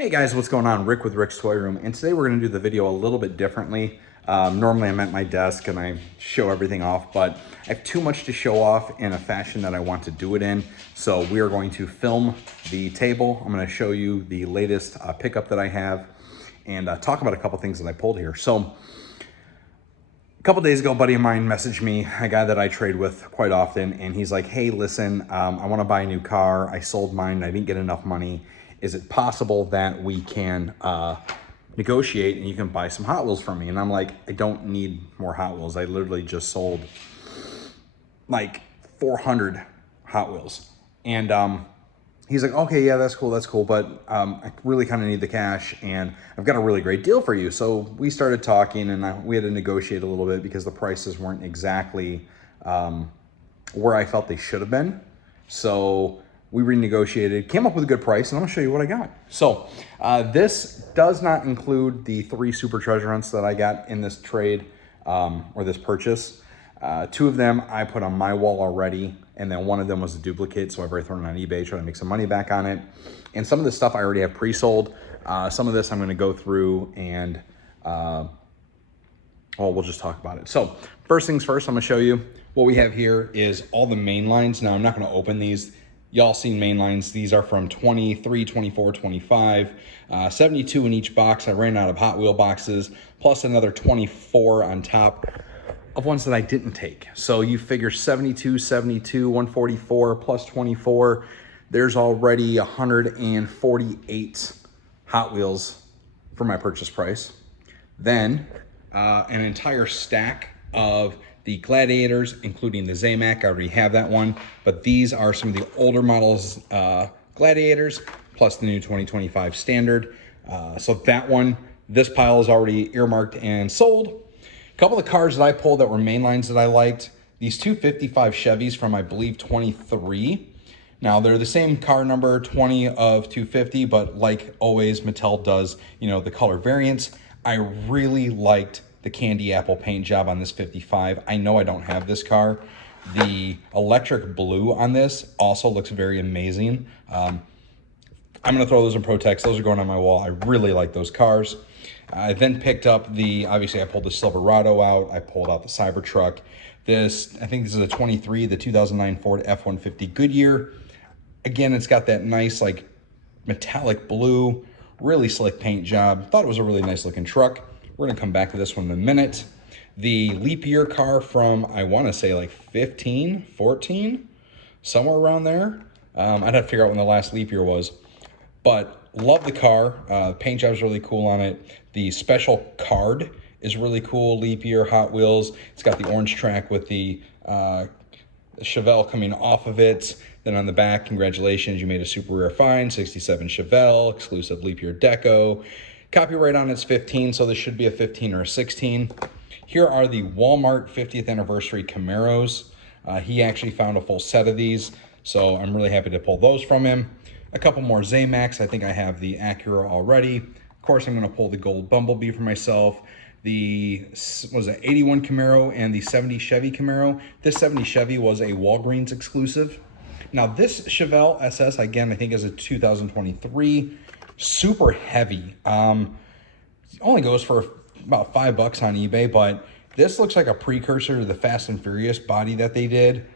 Hey guys, what's going on? Rick with Rick's Toy Room, and today we're going to do the video a little bit differently. Normally I'm at my desk and I show everything off, but I have too much to show off in a fashion that I want to do it in. So we are going to film the table. I'm going to show you the latest pickup that I have and talk about a couple things that I pulled here. So a couple days ago, a buddy of mine messaged me, a guy that I trade with quite often, and he's like, hey, listen, I want to buy a new car. I sold mine. I didn't get enough money. Is it possible that we can negotiate and you can buy some Hot Wheels from me? And I'm like, I don't need more Hot Wheels. I literally just sold like 400 Hot Wheels. And he's like, okay, yeah, that's cool. But I really kind of need the cash and I've got a really great deal for you. So we started talking and we had to negotiate a little bit because the prices weren't exactly where I felt they should have been. So we renegotiated, came up with a good price, and I'm gonna show you what I got. So this does not include the 3 Super Treasure Hunts that I got in this trade or this purchase. 2 of them I put on my wall already, and then 1 of them was a duplicate, so I've already thrown it on eBay, trying to make some money back on it. And some of this stuff I already have pre-sold. Some of this I'm gonna go through and, well, we'll just talk about it. So first things first, I'm gonna show you what we have here is all the main lines. Now I'm not gonna open these. Y'all seen main lines. These are from 23, 24, 25, 72 in each box. I ran out of Hot Wheel boxes, plus another 24 on top of ones that I didn't take. So you figure 72, 144 plus 24. There's already 148 Hot Wheels for my purchase price. Then an entire stack of the Gladiators, including the Zamac. I already have that one, but these are some of the older models Gladiators, plus the new 2025 Standard. So that one, this pile is already earmarked and sold. A couple of cars that I pulled that were main lines that I liked. These 255 Chevys from, I believe, 23. Now, they're the same car number, 20 of 250, but like always, Mattel does, you know, the color variants. I really liked the candy apple paint job on this 55. I know I don't have this car. The electric blue on this also looks very amazing. I'm gonna throw those in Protex. Those are going on my wall. I really like those cars. I then picked up obviously I pulled the Silverado out. I pulled out the Cybertruck. I think this is a 23, the 2009 Ford F-150 Goodyear. Again, it's got that nice like metallic blue, really slick paint job. Thought it was a really nice looking truck. We're gonna come back to this one in a minute. The leap year car from, I wanna say like 15, 14, somewhere around there. I'd have to figure out when the last leap year was. But love the car. Paint job's really cool on it. The special card is really cool. Leap year Hot Wheels. It's got the orange track with the Chevelle coming off of it. Then on the back, congratulations, you made a super rare find, 67 Chevelle, exclusive leap year deco. Copyright on it's 15, so this should be a 15 or a 16. Here are the Walmart 50th anniversary Camaros. He actually found a full set of these, so I'm really happy to pull those from him. A couple more Zamacs. I think I have the Acura already. Of course, I'm gonna pull the gold Bumblebee for myself. The, was it 81 Camaro and the 70 Chevy Camaro. This 70 Chevy was a Walgreens exclusive. Now this Chevelle SS, again, I think is a 2023. Super heavy. Only goes for about $5 on eBay, but this looks like a precursor to the Fast and Furious body that they did.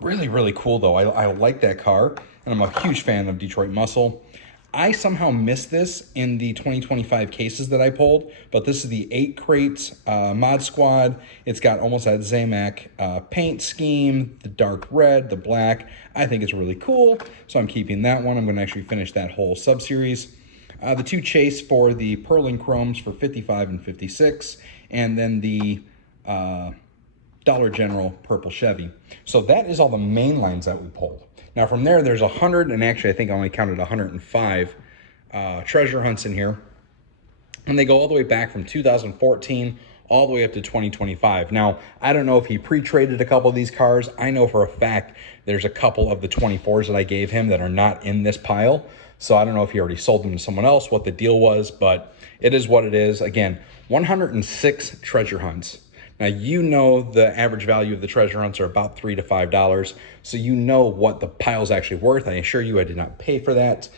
Really cool though. I like that car, and I'm a huge fan of Detroit Muscle. I somehow missed this in the 2025 cases that I pulled, but this is the 8 crates Mod Squad. It's got almost that Zamac paint scheme, the dark red, the black. I think it's really cool, so I'm keeping that one. I'm gonna actually finish that whole sub-series. The 2 Chase for the Pearl and Chromes for 55 and 56, and then the Dollar General purple Chevy. So that is all the main lines that we pulled. Now from there, there's 100, and actually I think I only counted 105 treasure hunts in here. And they go all the way back from 2014 all the way up to 2025. Now, I don't know if he pre-traded a couple of these cars. I know for a fact there's a couple of the 24s that I gave him that are not in this pile. So I don't know if he already sold them to someone else, what the deal was, but it is what it is. Again, 106 treasure hunts. Now, you know the average value of the treasure hunts are about $3 to $5, so you know what the pile's actually worth. I assure you I did not pay for that.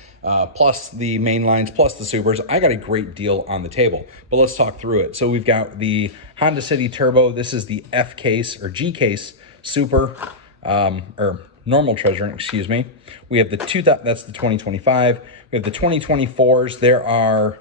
Plus the main lines, plus the supers. I got a great deal on the table, but let's talk through it. So we've got the Honda City Turbo. This is the F case or G case super, or normal treasure hunt, excuse me. We have the that's the 2025. We have the 2024s. There are,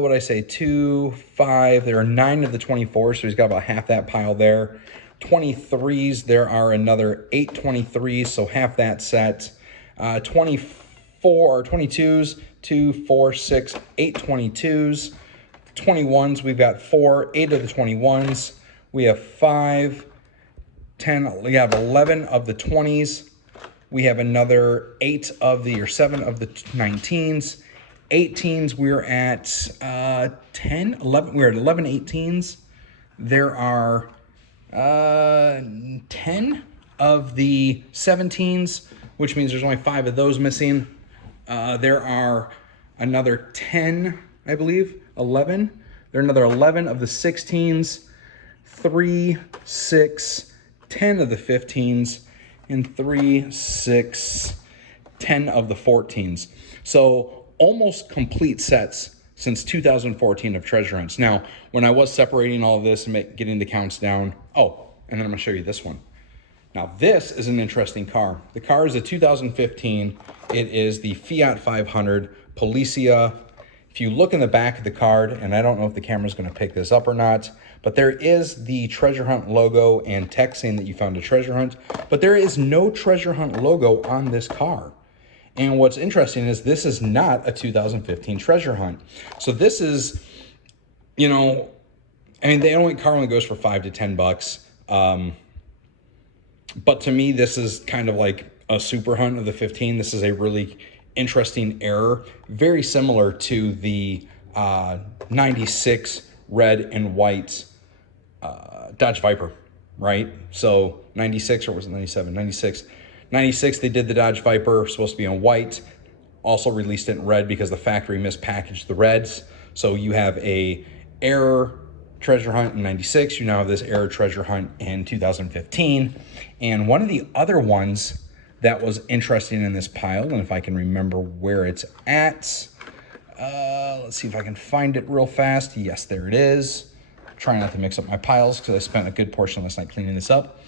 what did I say, 2, 5, there are 9 of the 24s, so he's got about half that pile there. 23s, there are another 8 23s, so half that set. 22s, 2, 4, 6, 8 22s. 21s, we've got 4, 8 of the 21s. We have 5, 10, we have 11 of the 20s. We have another 8 of the, or 7 of the 19s. 18s, we're at 10, 11, we're at 11 18s. There are 10 of the 17s, which means there's only 5 of those missing. There are another 10, I believe, 11. There are another 11 of the 16s, 3, 6, 10 of the 15s, and 3, 6, 10 of the 14s. So almost complete sets since 2014 of treasure hunts. Now, when I was separating all of this and getting the counts down, oh, and then I'm gonna show you this one. Now, this is an interesting car. The car is a 2015. It is the Fiat 500 Policia. If you look in the back of the card, and I don't know if the camera's gonna pick this up or not, but there is the treasure hunt logo and text saying that you found a treasure hunt, but there is no treasure hunt logo on this car. And what's interesting is this is not a 2015 treasure hunt. So this is, you know, I mean, the car only goes for $5 to $10. But to me, this is kind of like a super hunt of the 15. This is a really interesting error, very similar to the 96 red and white Dodge Viper, right? So 96, or was it 97? 96. 96, they did the Dodge Viper, supposed to be in white, also released it in red because the factory mispackaged the reds. So you have a error treasure hunt in 96, you now have this error treasure hunt in 2015. And one of the other ones that was interesting in this pile, and if I can remember where it's at, let's see if I can find it real fast. Yes, there it is. Try not to mix up my piles because I spent a good portion of last night cleaning this up.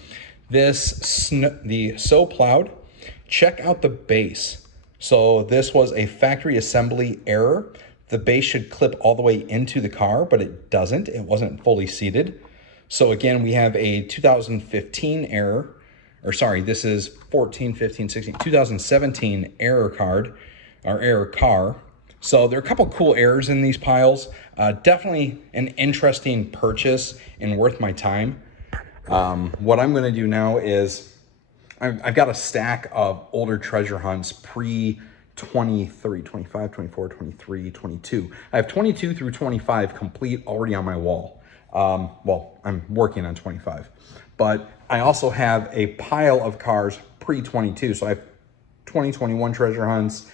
The So Plowed, check out the base. So this was a factory assembly error. The base should clip all the way into the car, but it doesn't. It wasn't fully seated. So again, we have a 2015 error, or sorry, this is 14, 15, 16, 2017 error card, or error car. So there are a couple cool errors in these piles. Definitely an interesting purchase and worth my time. What I'm gonna do now is, I've got a stack of older treasure hunts pre 23, 25, 24, 23, 22. I have 22 through 25 complete already on my wall. Well, I'm working on 25, but I also have a pile of cars pre-22. So I have 2021 treasure hunts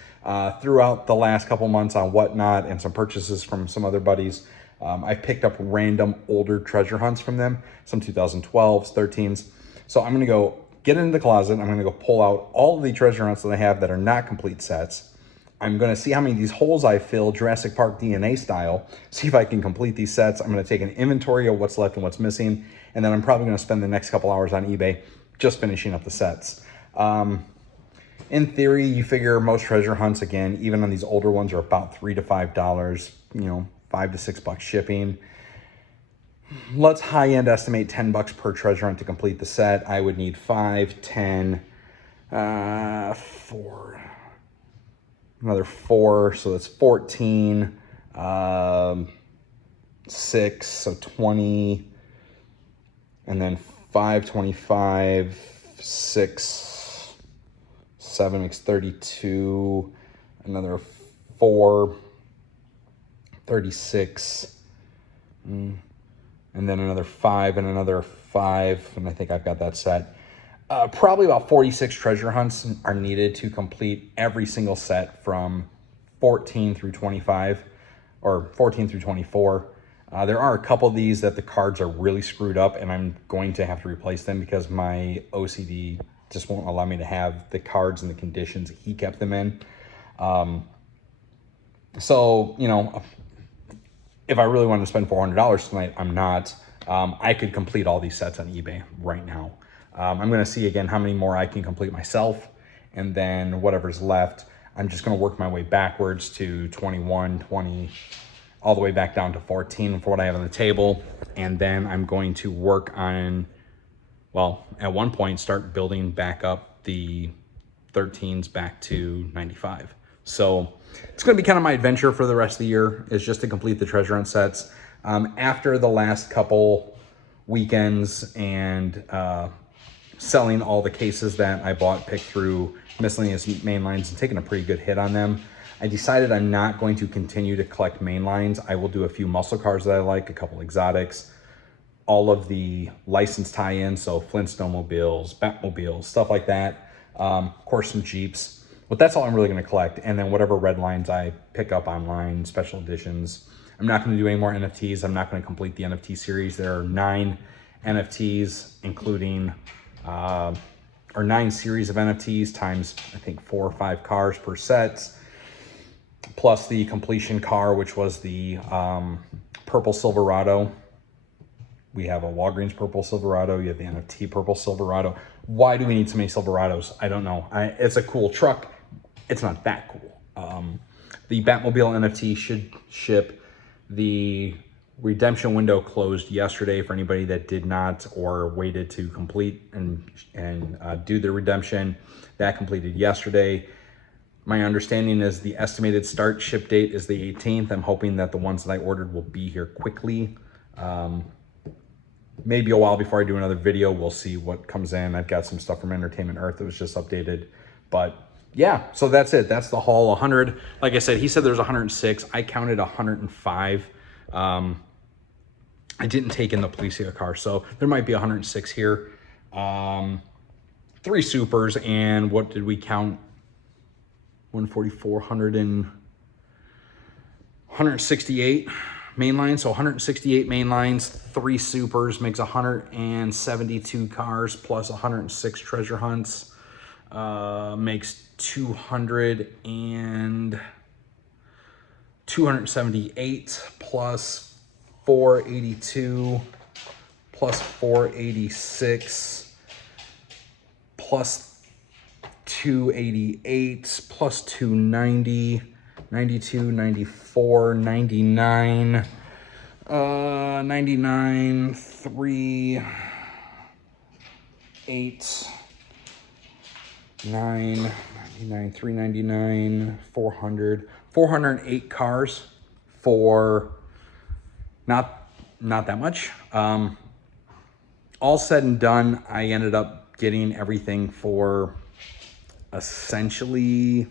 throughout the last couple months on Whatnot and some purchases from some other buddies. I picked up random older treasure hunts from them, some 2012s, 13s. So I'm gonna go get into the closet. I'm gonna go pull out all of the treasure hunts that I have that are not complete sets. I'm gonna see how many of these holes I fill, Jurassic Park DNA style, see if I can complete these sets. I'm gonna take an inventory of what's left and what's missing, and then I'm probably gonna spend the next couple hours on eBay just finishing up the sets. In theory, you figure most treasure hunts, again, even on these older ones, are about $3 to $5, you know, $5 to $6 shipping. Let's high-end estimate $10 per treasure hunt to complete the set. I would need 5, 10, 4, another 4, so that's 14, 6, so 20, and then 5, 25, 6, 7 makes 32, another 4, 36, and then another 5 and another 5, and I think I've got that set. Probably about 46 treasure hunts are needed to complete every single set from 14 through 25, or 14 through 24. There are a couple of these that the cards are really screwed up, and I'm going to have to replace them because my OCD just won't allow me to have the cards in the conditions he kept them in. So, you know, if I really wanted to spend $400 tonight, I'm not. I could complete all these sets on eBay right now. I'm going to see again how many more I can complete myself, and then whatever's left, I'm just going to work my way backwards to 21, 20, all the way back down to 14 for what I have on the table. And then I'm going to work on, well, at one point, start building back up the 13s back to 95. So it's going to be kind of my adventure for the rest of the year, is just to complete the treasure hunt sets. After the last couple weekends and selling all the cases that I bought, picked through miscellaneous mainlines and taking a pretty good hit on them, I decided I'm not going to continue to collect mainlines. I will do a few muscle cars that I like, a couple exotics, all of the licensed tie-ins, so Flintstonemobiles, Batmobiles, stuff like that. Of course, some Jeeps. But that's all I'm really going to collect. And then whatever red lines I pick up online, special editions. I'm not going to do any more NFTs. I'm not going to complete the NFT series. There are 9 NFTs, including, or 9 series of NFTs times, I think, 4 or 5 cars per set, plus the completion car, which was the purple Silverado. We have a Walgreens purple Silverado. You have the NFT purple Silverado. Why do we need so many Silverados? I don't know. It's a cool truck. It's not that cool. The Batmobile NFT should ship. The redemption window closed yesterday for anybody that did not or waited to complete and do the redemption. That completed yesterday. My understanding is the estimated start ship date is the 18th. I'm hoping that the ones that I ordered will be here quickly. Maybe a while before I do another video. We'll see what comes in. I've got some stuff from Entertainment Earth that was just updated. But yeah, so that's it. That's the haul. 100. Like I said, he said there's 106. I counted 105. I didn't take in the Policia car, so there might be 106 here. 3 supers, and what did we count? 144, 168 main lines. So 168 main lines, 3 supers makes 172 cars plus 106 treasure hunts. Makes 278 plus 482 plus 486 plus 288 plus 290, 92, 94, 99, 99, 3, 8, 9, 99, 399, 400, 408 cars for not that much. All said and done, I ended up getting everything for essentially, I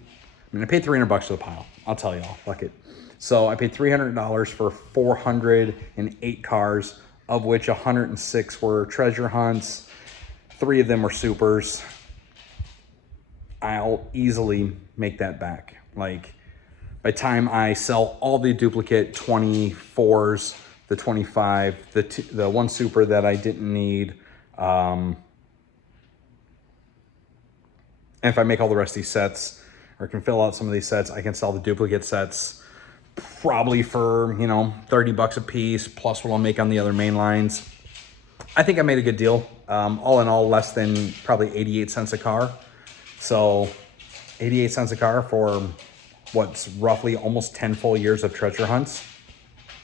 mean, I paid $300 for the pile. I'll tell y'all, fuck it. So I paid $300 for 408 cars, of which 106 were treasure hunts. 3 of them were supers. I'll easily make that back. Like, by the time I sell all the duplicate 24s, the 25, the 1 super that I didn't need, and if I make all the rest of these sets, or can fill out some of these sets, I can sell the duplicate sets probably for, you know, $30 a piece, plus what I'll make on the other main lines. I think I made a good deal. All in all, less than probably 88 cents a car. So 88 cents a car for what's roughly almost 10 full years of treasure hunts.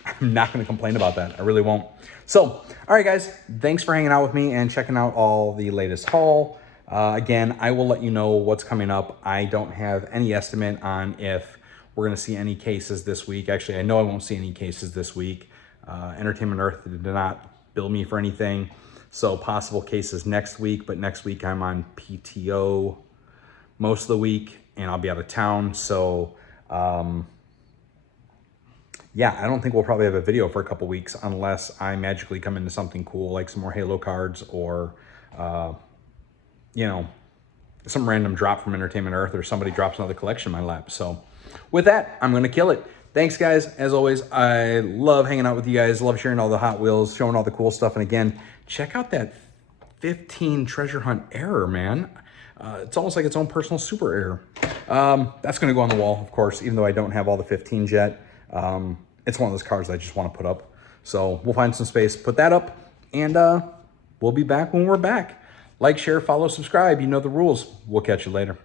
I'm not going to complain about that. I really won't. So, all right, guys, thanks for hanging out with me and checking out all the latest haul. Again, I will let you know what's coming up. I don't have any estimate on if we're going to see any cases this week. Actually, I know I won't see any cases this week. Entertainment Earth did not bill me for anything. So possible cases next week, but next week I'm on PTO most of the week and I'll be out of town. So, yeah, I don't think we'll probably have a video for a couple weeks unless I magically come into something cool, like some more Halo cards or, you know, some random drop from Entertainment Earth or somebody drops another collection in my lap. So with that, I'm going to kill it. thanks, guys. As always, I love hanging out with you guys. Love sharing all the Hot Wheels, showing all the cool stuff. And again, check out that 15 treasure hunt error, man. It's almost like its own personal super error. That's going to go on the wall, of course, even though I don't have all the 15s yet. It's one of those cars I just want to put up. So we'll find some space, put that up, and we'll be back when we're back. Like, share, follow, subscribe. You know the rules. We'll catch you later.